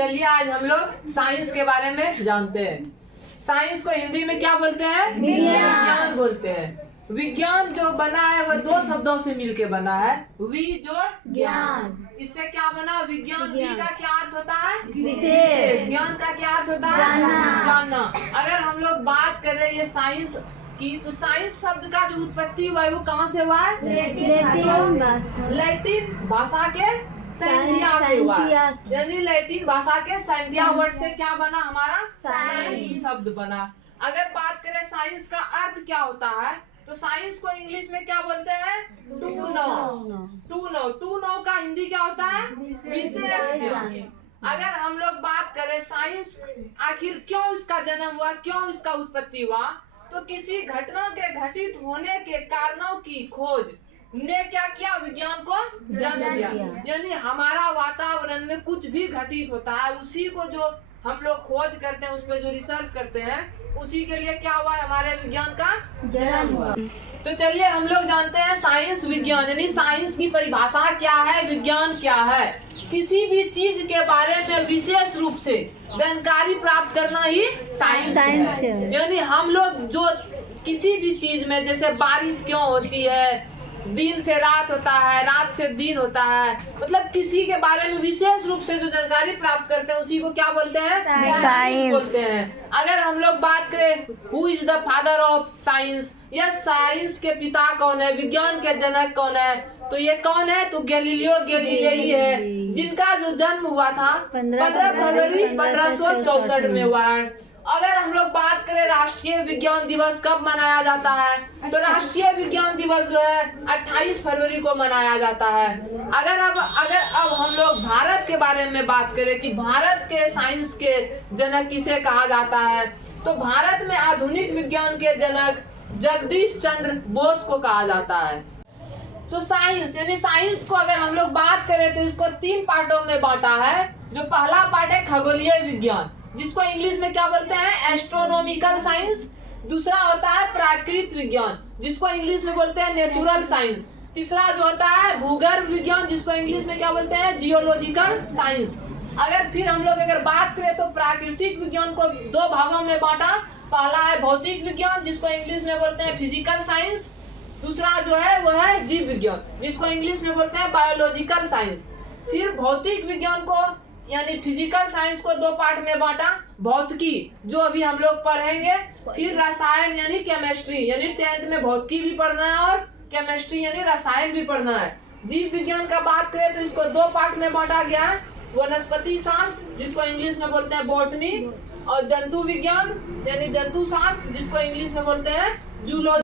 चलिए आज हम लोग साइंस के बारे में जानते हैं। साइंस को हिंदी में क्या बोलते हैं? विज्ञान बोलते हैं। विज्ञान जो बना है वह दो शब्दों से मिलके बना है, वि जोड़ ज्ञान। इससे क्या बना? विज्ञान। वी का क्या अर्थ होता है? विशेष। ज्ञान का क्या अर्थ होता है? जानना। अगर हम लोग बात कर रहे हैं ये साइंस की, तो साइंस शब्द का जो उत्पत्ति हुआ है वो कहाँ से हुआ है? लैटिन भाषा के साइंटिया से हुआ है। यानी लैटिन भाषा के साइंटिया वर्ड से क्या बना? हमारा साइंस शब्द बना। अगर बात करें साइंस का अर्थ क्या होता है, तो साइंस को इंग्लिश में क्या बोलते हैं? टू नो का हिंदी क्या होता है? विशेष ज्ञान। अगर हम लोग बात करें साइंस आखिर क्यों इसका जन्म हुआ, क्यों इसका उत्पत्ति हुआ, तो किसी घटना के घटित होने के कारणों की खोज ने क्या किया? विज्ञान को जन्म दिया। यानी हमारा वातावरण में कुछ भी घटित होता है, उसी को जो हम लोग खोज करते हैं, उस पर जो रिसर्च करते हैं, उसी के लिए क्या हुआ है? हमारे विज्ञान का जन्म हुआ। तो चलिए हम लोग जानते हैं साइंस विज्ञान, यानी साइंस की परिभाषा क्या है, विज्ञान क्या है। किसी भी चीज के बारे में विशेष रूप से जानकारी प्राप्त करना ही साइंस है। यानी हम लोग जो किसी भी चीज में, जैसे बारिश क्यों होती है, दिन से रात होता है, रात से दिन होता है, मतलब किसी के बारे में विशेष रूप से जो जानकारी प्राप्त करते हैं उसी को क्या बोलते हैं? साइंस बोलते हैं। अगर हम लोग बात करें who is the father of science, या साइंस के पिता कौन है, विज्ञान के जनक कौन है, तो ये कौन है? तो गैलीलियो गैलीलेई है, जिनका जो जन्म हुआ था 15 फरवरी 1564 में हुआ है। अगर हम लोग बात करें राष्ट्रीय विज्ञान दिवस कब मनाया जाता है, तो राष्ट्रीय विज्ञान दिवस जो है 28 फरवरी को मनाया जाता है। अगर अब हम लोग भारत के बारे में बात करें कि भारत के साइंस के जनक किसे कहा जाता है, तो भारत में आधुनिक विज्ञान के जनक जगदीश चंद्र बोस को कहा जाता है। तो साइंस, यानी साइंस को अगर हम लोग बात करें तो इसको 3 पार्टों में बांटा है। जो पहला पार्ट है खगोलीय विज्ञान, जिसको इंग्लिश में क्या बोलते हैं? Astronomical science. दूसरा होता है प्राकृतिक विज्ञान, जिसको इंग्लिश में बोलते हैं नेचुरल साइंस। तीसरा जो होता है भूगर्भ विज्ञान, जिसको इंग्लिश में क्या बोलते हैं? Geological science. फिर हम लोग अगर बात करें तो प्राकृतिक विज्ञान को 2 भागों में बांटा। पहला है भौतिक विज्ञान, जिसको इंग्लिश में बोलते हैं फिजिकल साइंस। दूसरा जो है वो है जीव विज्ञान, जिसको इंग्लिश में बोलते हैं बायोलॉजिकल साइंस। फिर भौतिक विज्ञान को यानी फिजिकल साइंस को 2 पार्ट में बांटा। भौतिकी जो अभी हम लोग पढ़ेंगे, फिर रसायन यानी केमिस्ट्री, यानी 10th में भौतिकी भी पढ़ना है और केमिस्ट्री यानी रसायन भी पढ़ना है। जीव विज्ञान का बात करें तो इसको 2 पार्ट में बांटा गया है। वनस्पति शास्त्र, जिसको इंग्लिश में बोलते हैं बॉटनी, और जंतु विज्ञान यानी जंतु शास्त्र, जिसको इंग्लिश में बोलते हैं जूलॉजी।